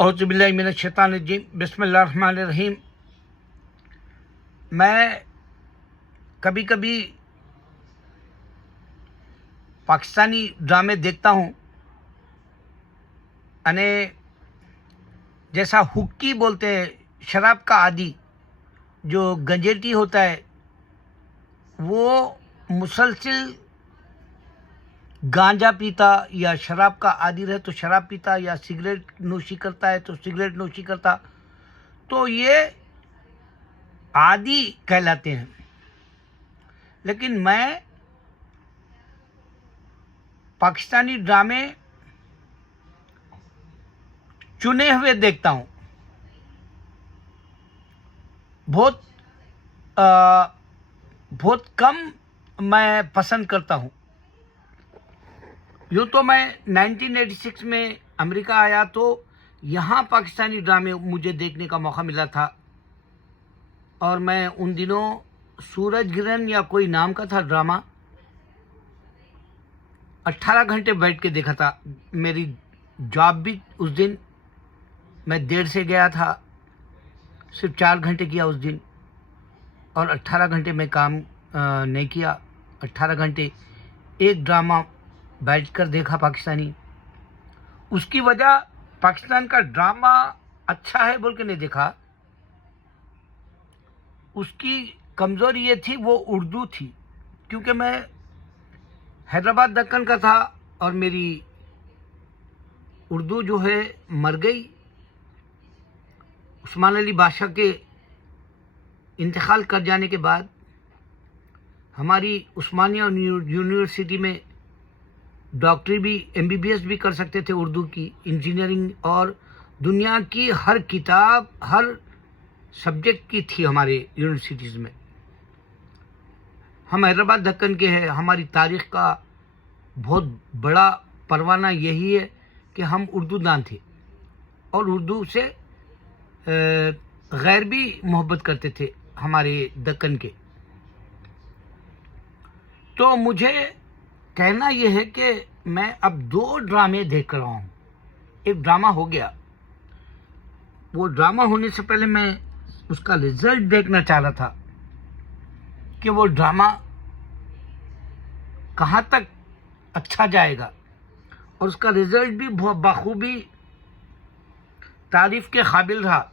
औज़ुबिल्लाहि मिनश्शैतानिर्रजीम बिस्मिल्लाहिर्रहमानिर्रहीम। मैं कभी कभी पाकिस्तानी ड्रामे देखता हूँ अने जैसा हुक्की बोलते हैं, शराब का आदी जो गंजेटी होता है, वो मुसलसिल गांजा पीता या शराब का आदी रहे तो शराब पीता, या सिगरेट नोशी करता है तो सिगरेट नोशी करता, तो ये आदी कहलाते हैं। लेकिन मैं पाकिस्तानी ड्रामे चुने हुए देखता हूँ। बहुत कम मैं पसंद करता हूँ। यूँ तो मैं 1986 में अमेरिका आया तो यहाँ पाकिस्तानी ड्रामे मुझे देखने का मौका मिला था, और मैं उन दिनों सूरज गिरन या कोई नाम का था ड्रामा 18 घंटे बैठ के देखा था। मेरी जॉब भी उस दिन मैं देर से गया था, सिर्फ 4 घंटे किया उस दिन, और 18 घंटे में काम नहीं किया। 18 घंटे एक ड्रामा बैठकर देखा पाकिस्तानी। उसकी वजह पाकिस्तान का ड्रामा अच्छा है बोल के नहीं देखा, उसकी कमज़ोरी ये थी वो उर्दू थी। क्योंकि मैं हैदराबाद दक्कन का था और मेरी उर्दू जो है मर गई। उस्मान अली बादशाह के इंतकाल कर जाने के बाद हमारी उस्मानिया यूनिवर्सिटी में डॉक्टरी भी, MBBS भी कर सकते थे उर्दू की, इंजीनियरिंग, और दुनिया की हर किताब, हर सब्जेक्ट की थी हमारे यूनिवर्सिटीज़ में। हम हैदराबाद दक्कन के हैं। हमारी तारीख़ का बहुत बड़ा परवाना यही है कि हम उर्दू दान थे और उर्दू से गैर भी मोहब्बत करते थे हमारे दक्कन के। तो मुझे कहना यह है कि मैं अब 2 ड्रामे देख रहा हूँ। एक ड्रामा हो गया, वो ड्रामा होने से पहले मैं उसका रिजल्ट देखना चाह रहा था कि वो ड्रामा कहाँ तक अच्छा जाएगा, और उसका रिजल्ट भी बहुत बखूबी तारीफ के काबिल रहा।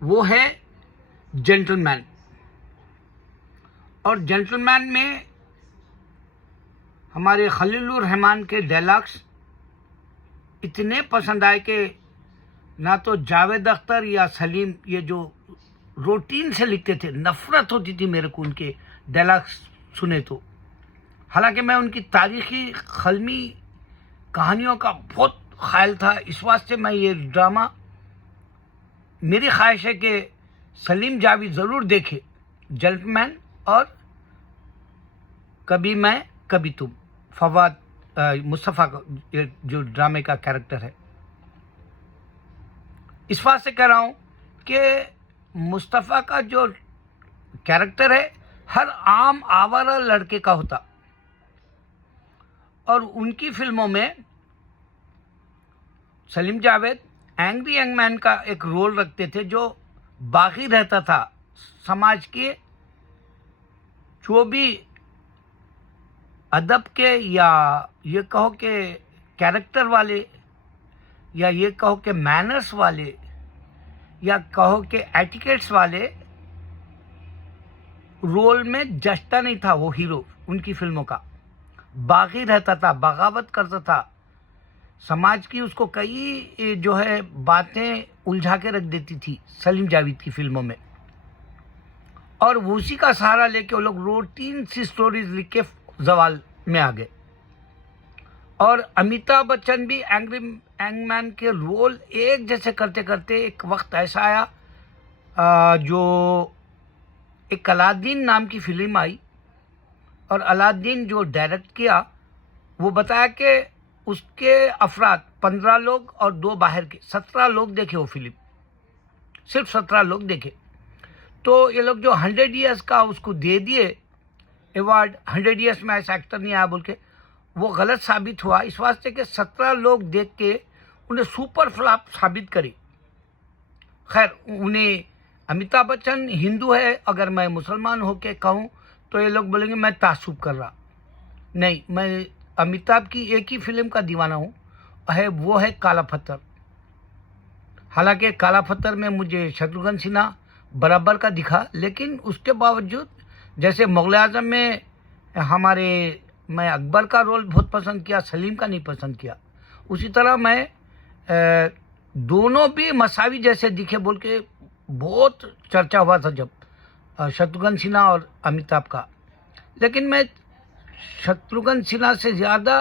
वो है जेंटलमैन। और जेंटलमैन में हमारे खलीलुर रहमान के डायलॉग्स इतने पसंद आए कि ना तो जावेद अख्तर या सलीम, ये जो रूटीन से लिखते थे, नफ़रत होती थी मेरे को उनके डायलॉग्स सुने तो। हालांकि मैं उनकी तारीख़ी ख़ल्मी कहानियों का बहुत ख़ायल था। इस वास्ते मैं ये ड्रामा, मेरी ख्वाहिश है कि सलीम जावेद ज़रूर देखे, जेंटलमैन और कभी मैं कभी तुम। फवाद मुस्तफ़ा का जो ड्रामे का कैरेक्टर है, इस बात से कह रहा हूँ कि मुस्तफ़ा का जो कैरेक्टर है हर आम आवारा लड़के का होता, और उनकी फिल्मों में Salim Javed angry young man का एक रोल रखते थे जो बागी रहता था। समाज के जो भी अदब के, या ये कहो कि कैरेक्टर वाले, या ये कहो कि मैनर्स वाले, या कहो कि एटिकेट्स वाले रोल में जचता नहीं था वो हीरो। उनकी फिल्मों का बागी रहता था, बगावत करता था, समाज की उसको कई जो है बातें उलझा के रख देती थी सलीम जावेद की फिल्मों में। और उसी का सहारा लेके वो लोग रूटीन सी स्टोरीज लिख के जवाल में आ गए। और अमिताभ बच्चन भी एंग्री यंग मैन के रोल एक जैसे करते करते एक वक्त ऐसा आया जो एक अलादीन नाम की फिल्म आई, और अलादीन जो डायरेक्ट किया वो बताया कि उसके अफराद 15 लोग और 2 बाहर के 17 लोग देखे वो फिल्म, सिर्फ 17 लोग देखे। तो ये लोग जो 100 ईयर्स का उसको दे दिए अवार्ड, 100 ईयर्स में ऐसा एक्टर नहीं आया बोल के, वो गलत साबित हुआ। इस वास्ते कि 17 लोग देख के उन्हें सुपर फ्लॉप साबित करी। खैर, उन्हें अमिताभ बच्चन हिंदू है, अगर मैं मुसलमान होके कहूँ तो ये लोग बोलेंगे मैं तासुब कर रहा। नहीं, मैं अमिताभ की एक ही फिल्म का दीवाना हूँ, वो है काला पत्थर। हालांकि काला पत्थर में मुझे शत्रुघ्न सिन्हा बराबर का दिखा, लेकिन उसके बावजूद जैसे मुग़ल आज़म में मैं अकबर का रोल बहुत पसंद किया, सलीम का नहीं पसंद किया, उसी तरह मैं दोनों भी मसावी जैसे दिखे बोल के बहुत चर्चा हुआ था जब शत्रुघ्न सिन्हा और अमिताभ का। लेकिन मैं शत्रुघ्न सिन्हा से ज़्यादा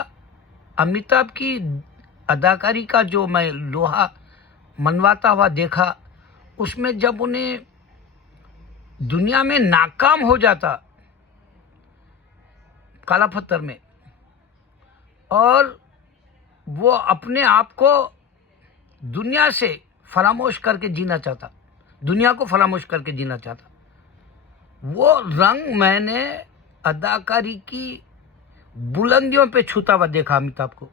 अमिताभ की अदाकारी का जो मैं लोहा मनवाता हुआ देखा, उसमें जब उन्हें दुनिया में नाकाम हो जाता काला पत्थर में, और वो अपने आप को दुनिया से फरामोश करके जीना चाहता, दुनिया को फरामोश करके जीना चाहता, वो रंग मैंने अदाकारी की बुलंदियों पे छूता हुआ देखा अमिताभ को।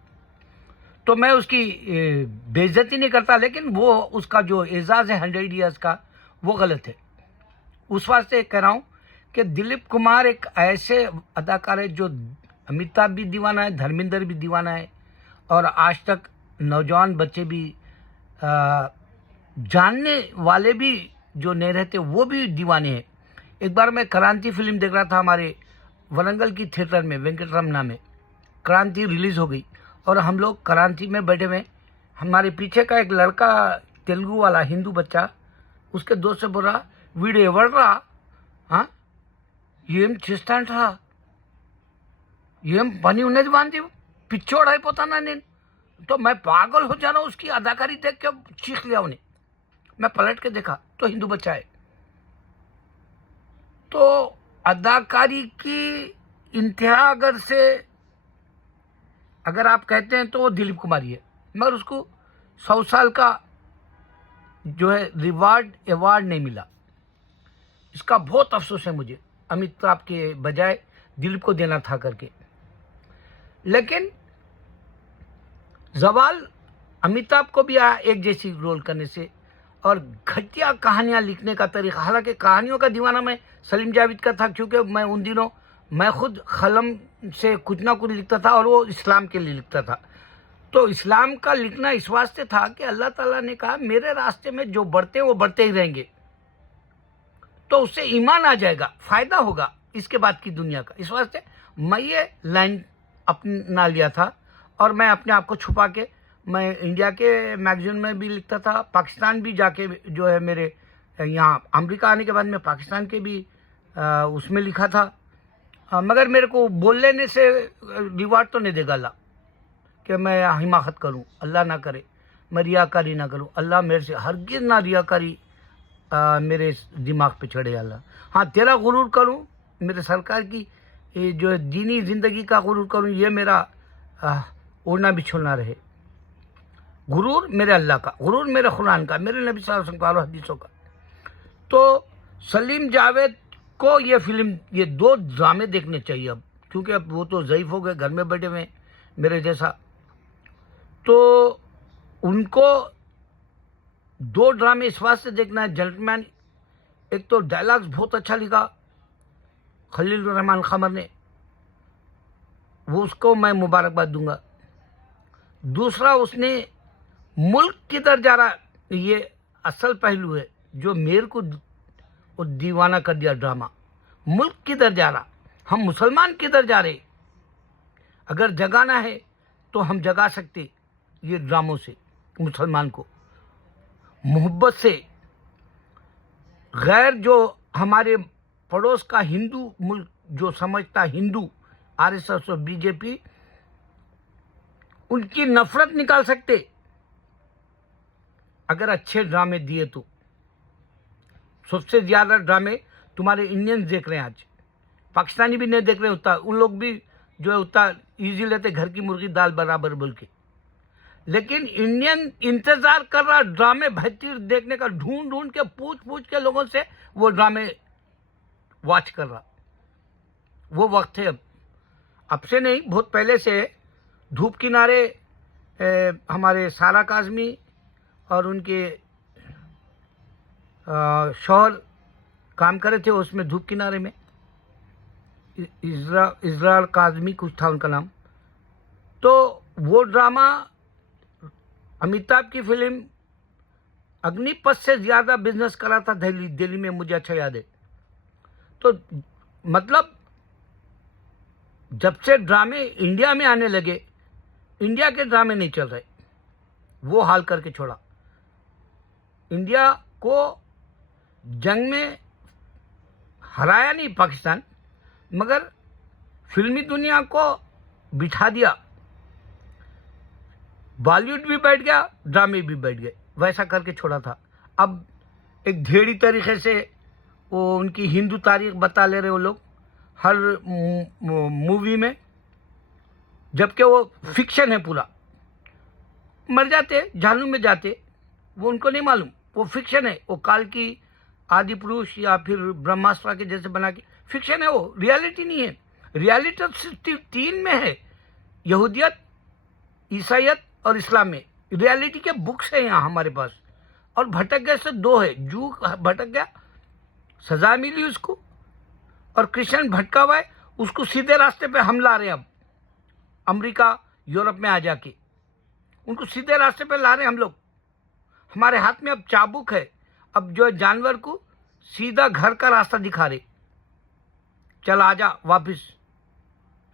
तो मैं उसकी बेइज्जती नहीं करता, लेकिन वो उसका जो एजाज़ है 100 ईयर्स का, वो गलत है। उस वास्ते कह रहा हूँ कि दिलीप कुमार एक ऐसे अदाकार है जो अमिताभ भी दीवाना है, धर्मेंद्र भी दीवाना है, और आज तक नौजवान बच्चे भी जानने वाले भी जो नहीं रहते वो भी दीवाने हैं। एक बार मैं क्रांति फिल्म देख रहा था हमारे वरंगल की थिएटर में, वेंकटरमना में क्रांति रिलीज़ हो गई, और हम लोग क्रांति में बैठे हुए, हमारे पीछे का एक लड़का तेलुगु वाला हिंदू बच्चा उसके दोस्त से बोल रहा, वीडियो एवर्ड्रा ఏం చేస్తా అంటారా, ఏం పని ఉన్నది వాంది, పిచ్చోड़ అయిపోతానా నేను। तो मैं पागल हो जा रहा हूँ उसकी अदाकारी देख के, चीख लिया उन्हें। मैं पलट के देखा तो हिंदू बच्चा है। तो अदाकारी की इंतहा अगर आप कहते हैं तो वो दिलीप कुमार ही है, मगर उसको 100 साल का जो है अवार्ड नहीं मिला। इसका बहुत अफसोस है मुझे, अमिताभ के बजाय दिलीप को देना था करके। लेकिन जवाल अमिताभ को भी आया एक जैसी रोल करने से, और घटिया कहानियां लिखने का तरीका। हालांकि कहानियों का दीवाना मैं सलीम जावेद का था, क्योंकि मैं उन दिनों मैं खुद कलम से कुछ ना कुछ लिखता था, और वो इस्लाम के लिए लिखता था। तो इस्लाम का लिखना इस वास्ते था कि अल्लाह ताला ने कहा मेरे रास्ते में जो बढ़ते हैं वो बढ़ते ही रहेंगे, तो उससे ईमान आ जाएगा, फ़ायदा होगा इसके बाद की दुनिया का। इस वास्ते मैं ये लाइन अपना लिया था, और मैं अपने आप को छुपा के मैं इंडिया के मैगजीन में भी लिखता था, पाकिस्तान भी जाके जो है मेरे यहाँ अमेरिका आने के बाद में पाकिस्तान के भी उसमें लिखा था। मगर मेरे को बोल लेने से रिवार्ड तो नहीं देगा अल्लाह कि मैं हिमाकत करूँ, अल्लाह ना करे, मैं रियाकारी ना करूँ, अल्लाह मेरे से हरगिज़ ना रियाकारी मेरे दिमाग पे चढ़े अल्लाह। हाँ, तेरा गुरूर करूँ, मेरे सरकार की ये जो दीनी ज़िंदगी का गुरूर करूँ, ये मेरा ओढ़ना बिछोना रहे। गुरूर मेरे अल्लाह का, गुरूर मेरे कुरान का, मेरे नबी सल्लल्लाहु अलैहि वसल्लम हदीसों का। तो सलीम जावेद को ये फिल्म, ये 2 ड्रामे देखने चाहिए अब, क्योंकि अब वो तो ज़ईफ़ हो गए, घर में बैठे हुए मेरे जैसा। तो उनको 2 ड्रामे इस वास्ते देखना है, जेंटलमैन। एक तो डायलॉग्स बहुत अच्छा लिखा खलील रहमान क़मर ने, वो उसको मैं मुबारकबाद दूंगा। दूसरा, उसने मुल्क किधर जा रहा, ये असल पहलू है जो मेरे को दीवाना कर दिया ड्रामा। मुल्क किधर जा रहा, हम मुसलमान किधर जा रहे, अगर जगाना है तो हम जगा सकते ये ड्रामों से मुसलमान को, मोहब्बत से। गैर जो हमारे पड़ोस का हिंदू मुल्क जो समझता हिंदू, आरएसएस और बीजेपी, उनकी नफरत निकाल सकते अगर अच्छे ड्रामे दिए तो। सबसे ज़्यादा ड्रामे तुम्हारे इंडियंस देख रहे हैं आज, पाकिस्तानी भी नहीं देख रहे उतना, उन लोग भी जो है उतना ईजी लेते, घर की मुर्गी दाल बराबर बोल के। लेकिन इंडियन इंतज़ार कर रहा ड्रामे बेहतर देखने का, ढूंढ ढूंढ के पूछ के लोगों से वो ड्रामे वॉच कर रहा। वो वक्त है अब से नहीं, बहुत पहले से। धूप किनारे हमारे सारा काज़मी और उनके शौहर काम करे थे उसमें, धूप किनारे में। इजरार काज़मी कुछ था उनका नाम। तो वो ड्रामा अमिताभ की फिल्म अग्निपथ से ज़्यादा बिजनेस करा था दिल्ली में, मुझे अच्छा याद है। तो मतलब जब से ड्रामे इंडिया में आने लगे, इंडिया के ड्रामे नहीं चल रहे, वो हाल करके छोड़ा। इंडिया को जंग में हराया नहीं पाकिस्तान, मगर फिल्मी दुनिया को बिठा दिया। बॉलीवुड भी बैठ गया, ड्रामे भी बैठ गए, वैसा करके छोड़ा था। अब एक ढेड़ी तरीके से वो उनकी हिंदू तारीख बता ले रहे वो लोग हर मूवी में, जबकि वो फिक्शन है पूरा। मर जाते, जहन्नुम में जाते, वो उनको नहीं मालूम, वो फिक्शन है। वो काल की आदि पुरुष या फिर ब्रह्मास्त्र के जैसे बना के फिक्शन है, वो रियलिटी नहीं है। रियलिटी तो सिर्फ तीन में है, यहूदियत, ईसाइयत और इस्लाम में। रियलिटी के बुक्स है यहाँ हमारे पास, और भटक गए से दो है। जू भटक गया, सजा मिली उसको, और क्रिश्चियन भटका हुआ है, उसको सीधे रास्ते पे हम ला रहे हैं। अब अमेरिका यूरोप में आ जाके उनको सीधे रास्ते पे ला रहे हैं हम लोग। हमारे हाथ में अब चाबुक है, अब जो जानवर को सीधा घर का रास्ता दिखा रहे, चल आजा वापस,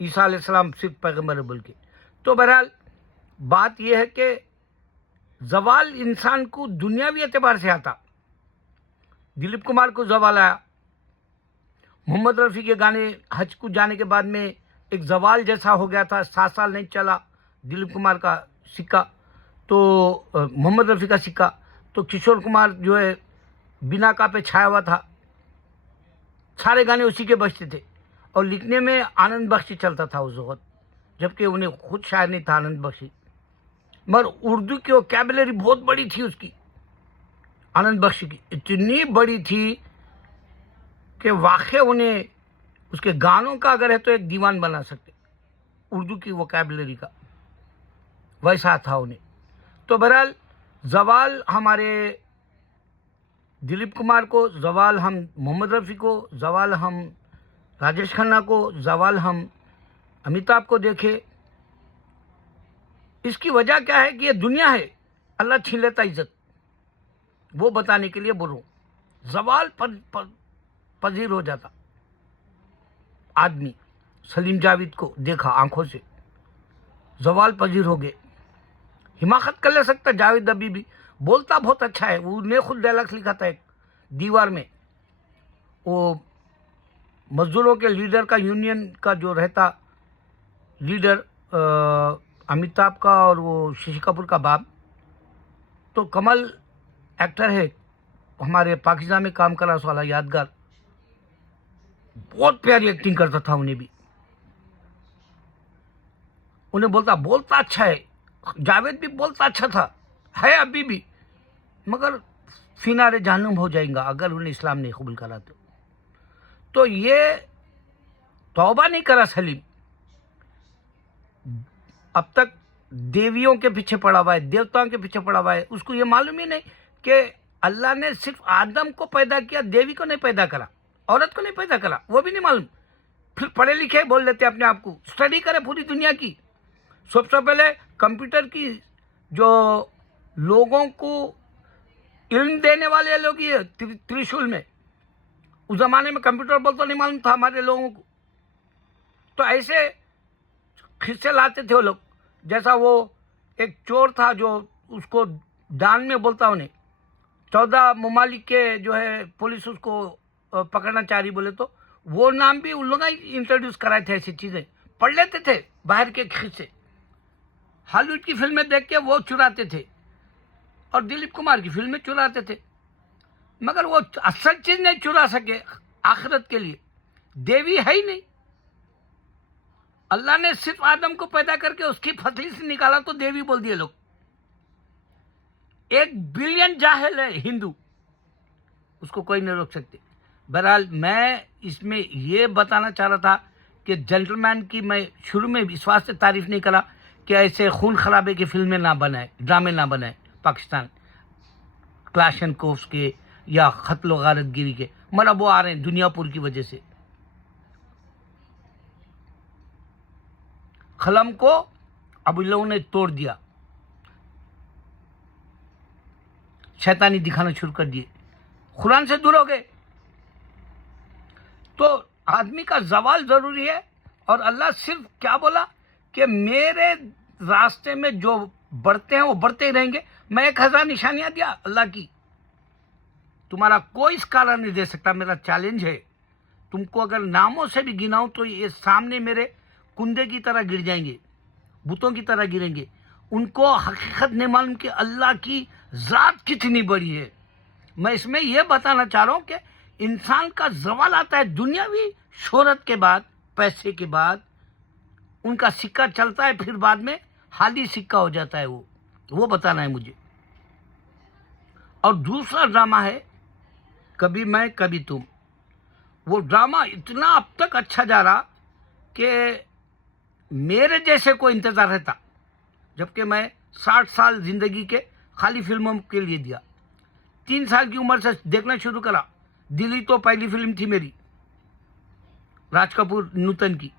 ईसा अलैहिस्सलाम सिर्फ पैगंबर बोल के। तो बहरहाल बात यह है कि जवाल इंसान को दुनियावी एतबार से आता। दिलीप कुमार को जवाल आया, मोहम्मद रफ़ी के गाने हज को जाने के बाद में एक जवाल जैसा हो गया था। 7 साल नहीं चला दिलीप कुमार का सिक्का, तो मोहम्मद रफ़ी का सिक्का। तो किशोर कुमार जो है बिना का पे छाया हुआ था, सारे गाने उसी के बजते थे, और लिखने में आनंद बख्शी चलता था उस वक्त, जबकि उन्हें खुद शायर नहीं था आनंद बख्शी। मगर उर्दू की वोकैबुलरी बहुत बड़ी थी उसकी, आनंद बख्शी की इतनी बड़ी थी कि वाक़ई उन्हें उसके गानों का अगर है तो एक दीवान बना सकते, उर्दू की वोकैबुलरी का वैसा था उन्हें। तो बहरहाल जवाल हमारे दिलीप कुमार को, जवाल हम मोहम्मद रफ़ी को, जवाल हम राजेश खन्ना को, जवाल हम अमिताभ को देखे। इसकी वजह क्या है कि ये दुनिया है, अल्लाह छीन लेता इज्जत, वो बताने के लिए बोल रहा हूँ। जवाल पजीर हो जाता आदमी। सलीम जावेद को देखा आंखों से, जवाल पजीर हो गए। हिमाकत कर ले सकता जावेद अभी भी, बोलता बहुत अच्छा है। उसने खुद डायलॉग्स लिखा था एक दीवार में, वो मजदूरों के लीडर का, यूनियन का जो रहता लीडर अमिताभ का और वो शशि कपूर का बाप, तो कमल एक्टर है हमारे पाकिस्तान में काम करा वाला यादगार, बहुत प्यारी एक्टिंग करता था। उन्हें भी उन्हें बोलता अच्छा है। जावेद भी बोलता अच्छा था, है अभी भी, मगर फिनारे जहन्नुम हो जाएगा अगर उन्हें इस्लाम नहीं कबूल करा तो ये तौबा नहीं करा सलीम, अब तक देवियों के पीछे पड़ा हुआ है, देवताओं के पीछे पड़ा हुआ है। उसको ये मालूम ही नहीं कि अल्लाह ने सिर्फ आदम को पैदा किया, देवी को नहीं पैदा करा, औरत को नहीं पैदा करा, वो भी नहीं मालूम। फिर पढ़े लिखे बोल लेते अपने आप को, स्टडी करे पूरी दुनिया की। सबसे पहले कंप्यूटर की जो लोगों को इल्म देने वाले लोग ये त्रिशूल में, उस जमाने में कंप्यूटर बोलता नहीं मालूम था हमारे लोगों को। तो ऐसे खिस्से लाते थे वो लोग, जैसा वो एक चोर था जो उसको दान में बोलता, उन्हें 14 ममालिक के जो है पुलिस उसको पकड़ना चाह रही बोले, तो वो नाम भी उन लोग इंट्रोड्यूस कराए थे। ऐसी चीज़ें पढ़ लेते थे बाहर के खिस्से, हॉलीवुड की फिल्में देख के वो चुराते थे, और दिलीप कुमार की फिल्में चुराते थे, मगर वो असल चीज़ नहीं चुरा सके आखिरत के लिए। देवी है ही नहीं, अल्लाह ने सिर्फ आदम को पैदा करके उसकी फसली से निकाला तो देवी बोल दिए लोग। 1 बिलियन जाहिल है हिंदू, उसको कोई नहीं रोक सकते। बहरहाल मैं इसमें ये बताना चाह रहा था कि जेंटलमैन की मैं शुरू में विश्वास से तारीफ नहीं करा कि ऐसे खून खराबे की फिल्में ना बनाए, ड्रामे ना बनाए पाकिस्तान, क्लाशनकोव्स के या कत्ल गारतगिरी के, मगर वो आ रहे हैं दुनियापुर की वजह से। कलम को अब इन लोगों ने तोड़ दिया, शैतानी दिखाना शुरू कर दिए, कुरान से दूर हो गए। तो आदमी का जवाल जरूरी है। और अल्लाह सिर्फ क्या बोला कि मेरे रास्ते में जो बढ़ते हैं वो बढ़ते ही रहेंगे। मैं 1000 निशानियां दिया अल्लाह की, तुम्हारा कोई स्कॉलर नहीं दे सकता। मेरा चैलेंज है, तुमको अगर नामों से भी गिनाऊं तो ये सामने मेरे कुंदे की तरह गिर जाएंगे, भूतों की तरह गिरेंगे। उनको हकीकत नहीं मालूम कि अल्लाह की ज़ात कितनी बड़ी है। मैं इसमें यह बताना चाह रहा हूं कि इंसान का जवाल आता है दुनियावी शोहरत के बाद, पैसे के बाद। उनका सिक्का चलता है, फिर बाद में खाली सिक्का हो जाता है। वो बताना है मुझे। और दूसरा ड्रामा है कभी मैं कभी तुम। वो ड्रामा इतना अब तक अच्छा जा रहा कि मेरे जैसे को इंतजार रहता, जबकि मैं 60 साल जिंदगी के खाली फिल्मों के लिए दिया। 3 साल की उम्र से देखना शुरू करा। दिल्ली तो पहली फिल्म थी मेरी, राज कपूर नूतन की।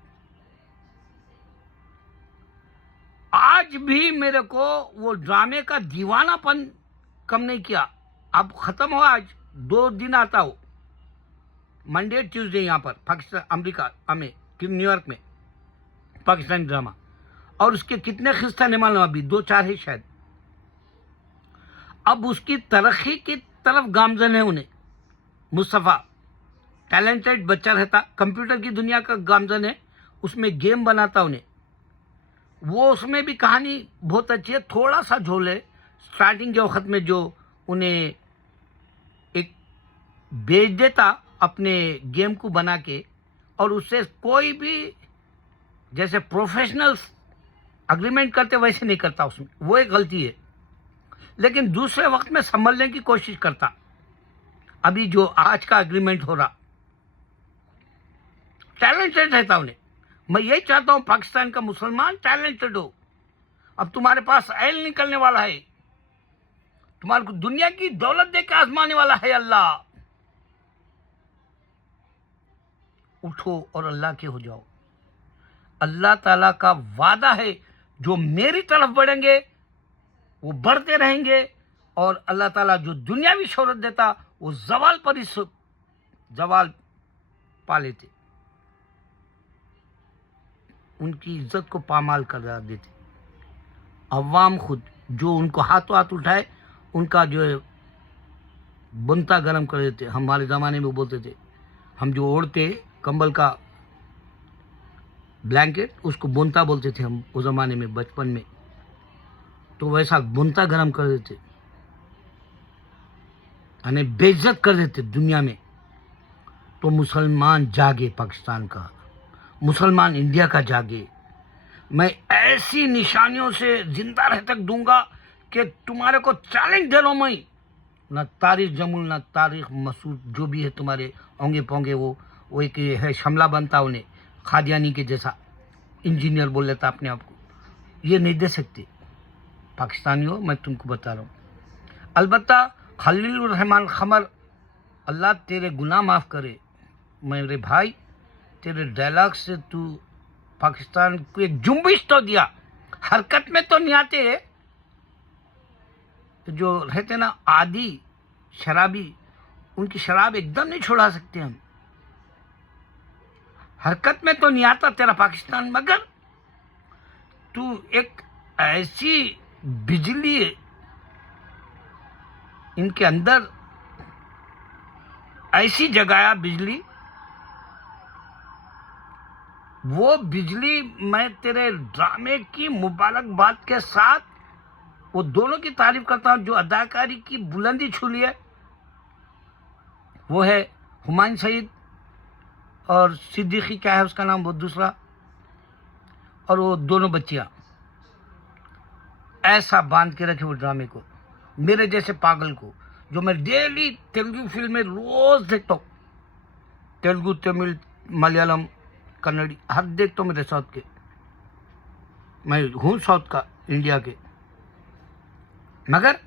आज भी मेरे को वो ड्रामे का दीवानापन कम नहीं किया। अब खत्म हो, आज 2 दिन आता हो, मंडे ट्यूसडे यहाँ पर पाकिस्तान, अमेरिका में, न्यूयॉर्क में पाकिस्तानी ड्रामा। और उसके कितने किस्सा नहीं मालूम, अभी 2-4 है शायद। अब उसकी तरक्की की तरफ गामजन है उन्हें। मुस्तफ़ा टैलेंटेड बच्चा रहता, कंप्यूटर की दुनिया का गामजन है, उसमें गेम बनाता उन्हें। वो उसमें भी कहानी बहुत अच्छी है, थोड़ा सा झोल है स्टार्टिंग के वक्त में, जो उन्हें एक बेच देता अपने गेम को बना के, और उससे कोई भी जैसे प्रोफेशनल्स अग्रीमेंट करते वैसे नहीं करता उसमें, वो एक गलती है। लेकिन दूसरे वक्त में संभलने की कोशिश करता। अभी जो आज का अग्रीमेंट हो रहा, टैलेंटेड रहता उन्हें। मैं यही चाहता हूं पाकिस्तान का मुसलमान टैलेंटेड हो। अब तुम्हारे पास ऐल निकलने वाला है, तुम्हारे को दुनिया की दौलत दे के आजमाने वाला है अल्लाह। उठो और अल्लाह के हो जाओ। अल्लाह ताला का वादा है, जो मेरी तरफ बढ़ेंगे वो बढ़ते रहेंगे। और अल्लाह ताला जो दुनियावी शोहरत देता वो जवाल पर ही जवाल पा लेते, उनकी इज्जत को पामाल कर देते। अवाम खुद जो उनको हाथों हाथ उठाए, उनका जो है बुनता गर्म कर देते। हमारे ज़माने में बोलते थे, हम जो ओढ़ते कंबल का ब्लैंकेट, उसको बुनता बोलते थे हम उस ज़माने में बचपन में। तो वैसा बुनता गर्म कर देते, यानी बेइज्जत कर देते दुनिया में। तो मुसलमान जागे, पाकिस्तान का मुसलमान, इंडिया का जागे। मैं ऐसी निशानियों से जिंदा रह तक दूंगा कि तुम्हारे को चैलेंज दे रहा हूं मैं। न तारीख जमुल, न तारीख मसूद, जो भी है तुम्हारे होंगे पोंगे, वो एक है शमला बनता उन्हें, खादियानी के जैसा इंजीनियर बोल लेता अपने आप को। ये नहीं दे सकते पाकिस्तानियों, मैं तुमको बता रहा हूँ। अलबत्ता खलीलुर रहमान खमर, अल्लाह तेरे गुनाह माफ़ करे। मेरे भाई, तेरे डायलॉग से तू पाकिस्तान को एक जुम्बिश तो दिया। हरकत में तो नहीं आते, जो रहते ना आदि शराबी, उनकी शराब एकदम नहीं छुड़ा सकते हम। हरकत में तो नहीं आता तेरा पाकिस्तान, मगर तू एक ऐसी बिजली इनके अंदर ऐसी जगाया बिजली, वो बिजली मैं तेरे ड्रामे की मुबारकबाद के साथ वो दोनों की तारीफ करता हूं। जो अदाकारी की बुलंदी छू ली है वो है हुमायूं सईद और सिद्दीकी, क्या है उसका नाम, वो दूसरा, और वो दोनों बच्चियां। ऐसा बांध के रखे वो ड्रामे को, मेरे जैसे पागल को, जो मैं डेली तेलुगु फिल्में रोज देखता हूँ, तेलुगु, तमिल, मलयालम, कन्नड़ी, हर देखता हूँ मेरे साथ के। मैं हूँ साउथ का, इंडिया के, मगर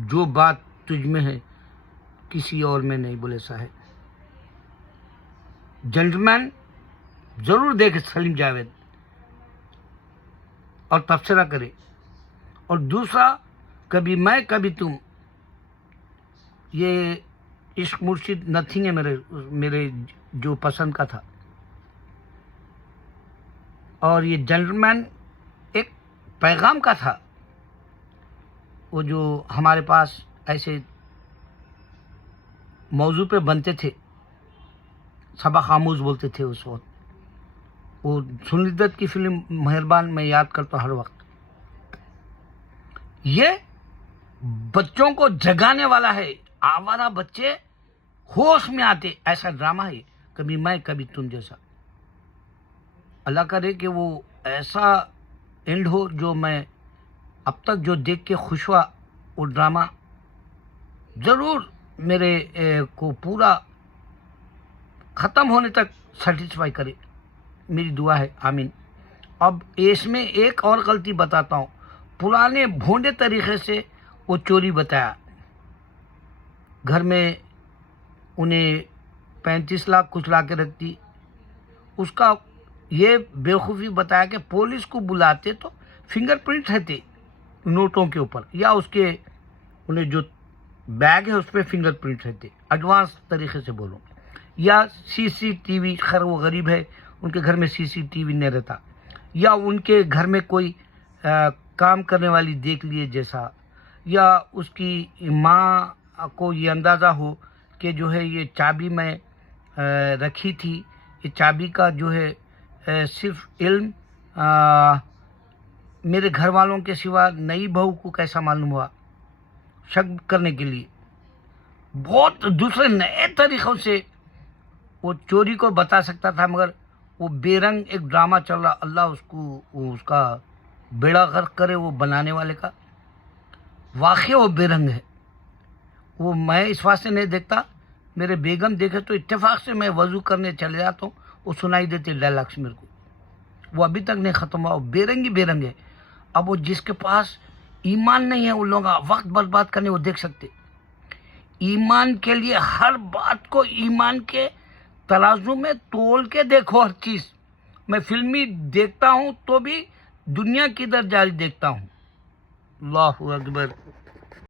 जो बात तुझ में है किसी और में नहीं बोले साहब। जेंटलमैन ज़रूर देखे सलीम जावेद और तबसरा करे। और दूसरा, कभी मैं कभी तुम, ये इश्क मुर्शिद नथिंग है मेरे जो पसंद का था। और ये जेंटलमैन एक पैगाम का था, वो जो हमारे पास ऐसे मौजू पे बनते थे, सबा खामोश बोलते थे उस वक्त। वो सुनील दत्त की फिल्म मेहरबान मैं याद करता हूँ हर वक्त। ये बच्चों को जगाने वाला है, आवारा बच्चे होश में आते, ऐसा ड्रामा है कभी मैं कभी तुम जैसा। अल्लाह करे कि वो ऐसा एंड हो जो मैं अब तक जो देख के खुश हुआ, वो ड्रामा ज़रूर मेरे को पूरा ख़त्म होने तक सेटिस्फाई करे, मेरी दुआ है, आमीन। अब इसमें एक और गलती बताता हूँ, पुराने भोंडे तरीक़े से वो चोरी बताया। घर में उन्हें 35 लाख कुछ ला के रखती, उसका ये बेवकूफ़ी बताया कि पुलिस को बुलाते तो फिंगरप्रिंट रहते नोटों के ऊपर, या उसके उन्हें जो बैग है उस पर फिंगरप्रिंट रहते, एडवांस तरीके से बोलो, या सीसीटीवी, खैर वो गरीब है, उनके घर में सीसीटीवी नहीं रहता, या उनके घर में कोई काम करने वाली देख लिए जैसा, या उसकी माँ को ये अंदाज़ा हो कि जो है ये चाबी मैं रखी थी, ये चाबी का जो है सिर्फ इल्म मेरे घर वालों के सिवा नई बहू को कैसा मालूम हुआ, शक करने के लिए बहुत दूसरे नए तरीक़ों से वो चोरी को बता सकता था। मगर वो बेरंग एक ड्रामा चल रहा, अल्लाह उसका बेड़ा गर्क करे, वो बनाने वाले का। वाक़ई वो बेरंग है। वो मैं इस वास्ते नहीं देखता, मेरे बेगम देखे तो इत्तेफाक से मैं वज़ू करने चले जाता हूँ, वो सुनाई देते डायलॉग्स मेरे को। वो अभी तक नहीं ख़त्म हुआ, वो बेरंग ही बेरंग है। अब वो जिसके पास ईमान नहीं है, उन लोग वक्त बर्बाद करने वो देख सकते। ईमान के लिए हर बात को ईमान के तराजू में तोल के देखो हर चीज़। मैं फिल्मी देखता हूँ तो भी दुनिया किधर जारी देखता हूँ। अल्लाहु अकबर।